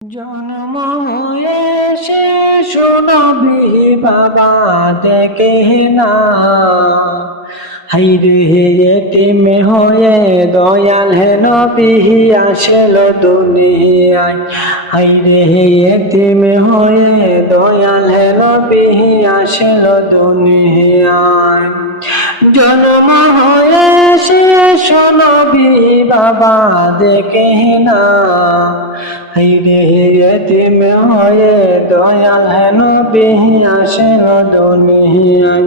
জন্ম হয়েছে শোনাবি বাবা দেখে না। হাইরে এটিম হয়ে দয়াল হেন বিহি আসল দুনিয়ায়। হাইরে এটিম হয়ে দয়াল হেন বিহি আসল দুনিয়ায়। জন্ম হয়েছে শোনবি বাবা দেখে না। হাইরে এতিম হয়ে দয়াল হেন বিহি আসেন দুনিয়ায়।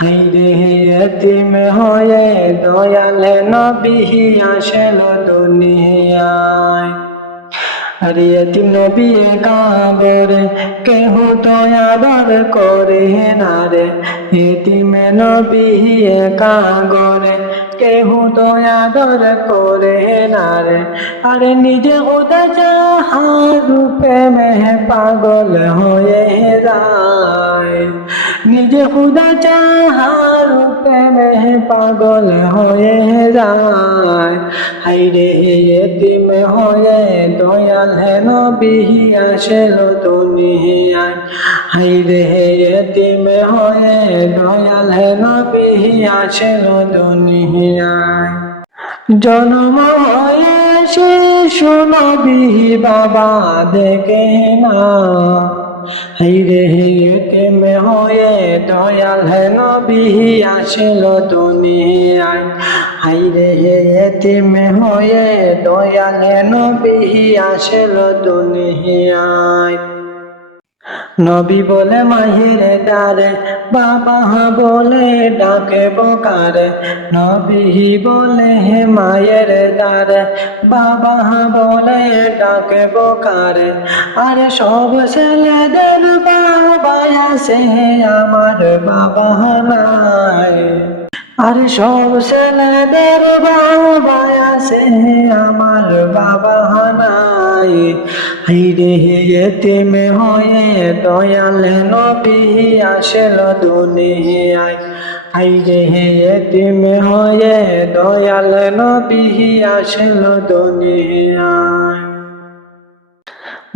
হাইরে এতিম হয়ে দয়াল হেন বিহি আসেন দুনিয়ায়। আরে এতিম নবী কাবরে কেহ দয়াদর করে না রে। এতিম নবী কাগরে কেহ দয়াদর করে না রে। আরে নিজে ওদা যাহা রূপে মেহ পাগল হয়ে যায়। নিজে খুদা চাহা রূপে মেহ পাগল হয়ে যায়। হাইরে এতিম হয়ে দয়াল হেন বিহি আসেল দুনিয়ায় হাইরে এতিম হয়ে দয়াল হেন বিহি আসেল দুনিয়ায়। জন্ম হয়েছে শোনবি বাবা দেখে না। হাইরে এতিম হয়ে দয়াল হেন বিহি আসেল দুনিয়ায়। হাইরে এতিম হয়ে দয়াল হেন বিহি আসেল দুনিয়ায়। নবী বলে মাহিরে ডারে, বাবা বলে ডাকে বোকারে নবী বলে হে মায়ের ডারে, বাবা বলে ডাকে বোকারে আরে সব ছেলেদের বাবা আছে আমার বাবা নাই। আর সব ছেলেদের বাবা আমার বাবা নাই। হাইরে এতিম হয়ে দয়াল নবী আসেল দুনিয়ায়। হাইরে এতিম হয়ে দয়াল নবী আসেল দুনিয়ায়।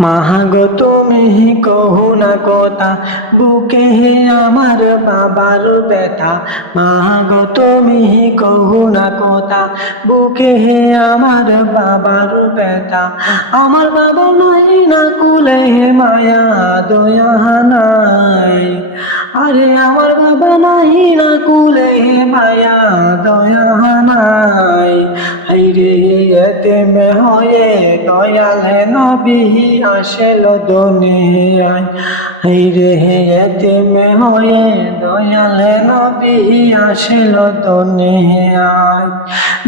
মাহাগো তুমি কহু না কথা। বুকে হে আমার বাবার ব্যথা। মাহাগো তুমি কহু না কথা। বুকে হে আমার বাবার ব্যথা। আমার বাবা নাই না কুলে হে মায়া, দয়া নাই। আরে আমার বাবা নাই না কুলে হে মায়া, দয়া নাই। হাইরে এতেম হয়ে দয়াল নবী আসেল দুনিয়ায়। হাইরে এতেম হয়ে দয়াল নবী আসেল দুনিয়ায়।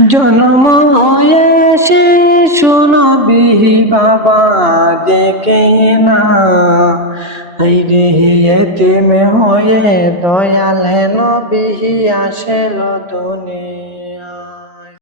জন্ম হয়েছে শুনবি বাবা দেখে না। হাইরে এতেম হয়ে দয়াল নবী আসেল দুনিয়ায়।